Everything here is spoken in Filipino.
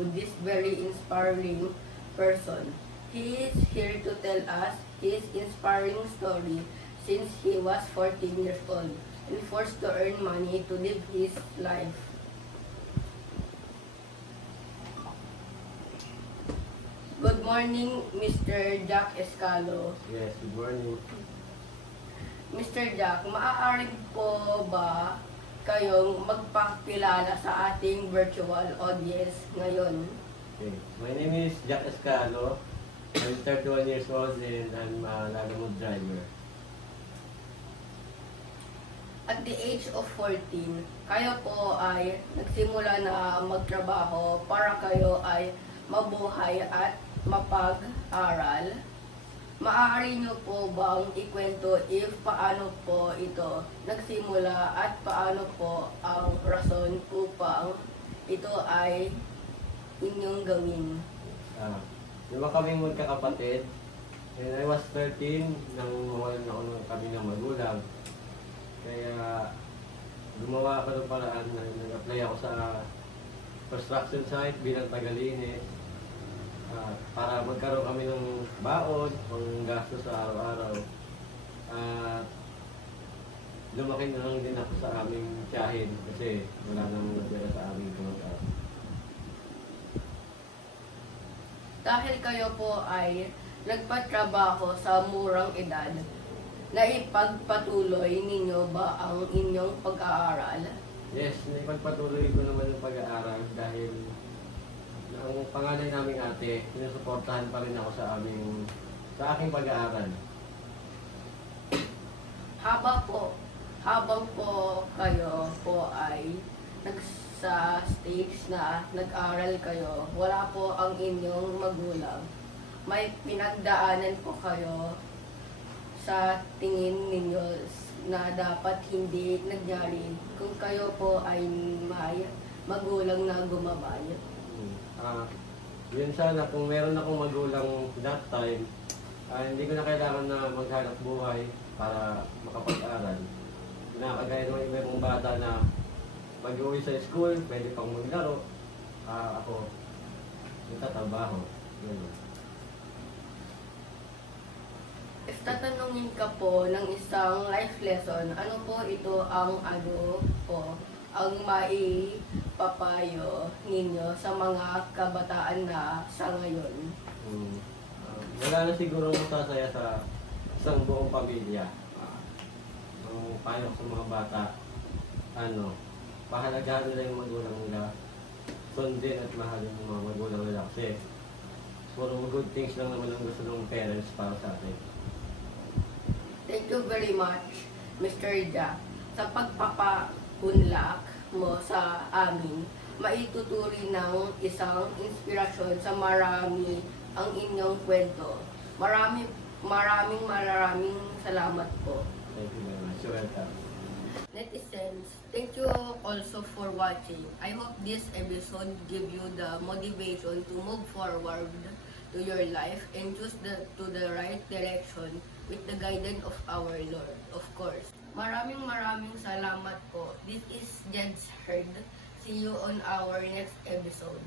you this very inspiring person. He is here to tell us his inspiring story since he was 14 years old and forced to earn money to live his life. Good morning, Mr. Jack Escalo. Yes, good morning. Mr. Jack, maaari po ba kayong magpakilala sa ating virtual audience ngayon? Okay. My name is Jack Escalo. I'm 31 years old and I'm a Lalamove driver. At the age of 14, kayo po ay nagsimula na magtrabaho para kayo ay mabuhay at mapag-aral. Maaari niyo po bang ikwento if paano po ito nagsimula at paano po ang rason upang ito ay inyong gawin? Lima kaming magkakapatid. And I was 13 nang mawalan ako ng kami ng magulang. Kaya gumawa ako ng paraan na nag-apply ako sa construction site bilang tagalinis. Para magkaroon kami ng baon, pang gastos sa araw-araw. At lumaki na lang din ako sa aming tiyahin kasi wala nang natira sa aming kamag-aral. Dahil kayo po ay nagpatrabaho sa murang edad, naipagpatuloy ninyo ba ang inyong pag-aaral? Yes, naipagpatuloy ko naman yung pag-aaral dahil ang panganay naming ate, sinusuportahan pa rin ako sa aking pag-aaral. Habang po kayo po ay sa stage na nag-aral kayo, wala po ang inyong magulang. May pinagdaanan po kayo sa tingin ninyo na dapat hindi nangyari kung kayo po ay may magulang na gumabay. Yun sana, kung meron akong magulang that time, hindi ko na kailangan na maghanap buhay para makapag-aral. Nakagaya ng iba mong bata na mag-uwi sa school, pwede pang maglaro. Ako, nagtatrabaho. Ganun. If tatanungin ka po ng isang life lesson, ano po ito ang ang maipapayo ninyo sa mga kabataan na sa ngayon? Wala na siguro masasaya sa isang buong pamilya. Ang payo sa mga bata, pahalagahan nila yung magulang nila, sundin at mahalin yung mga magulang nila kasi puro good things lang naman ang gusto ng parents para sa atin. Thank you very much, Mr. Jack, sa pagpapaunlak mo sa amin. Maituturi ng isang inspirasyon sa marami ang inyong kwento. Maraming salamat po. Thank you very much. You're welcome. Netizens, thank you also for watching. I hope this episode give you the motivation to move forward to your life and choose to the right direction with the guidance of our Lord, of course. Maraming salamat po. This is Jed's Heard. See you on our next episode.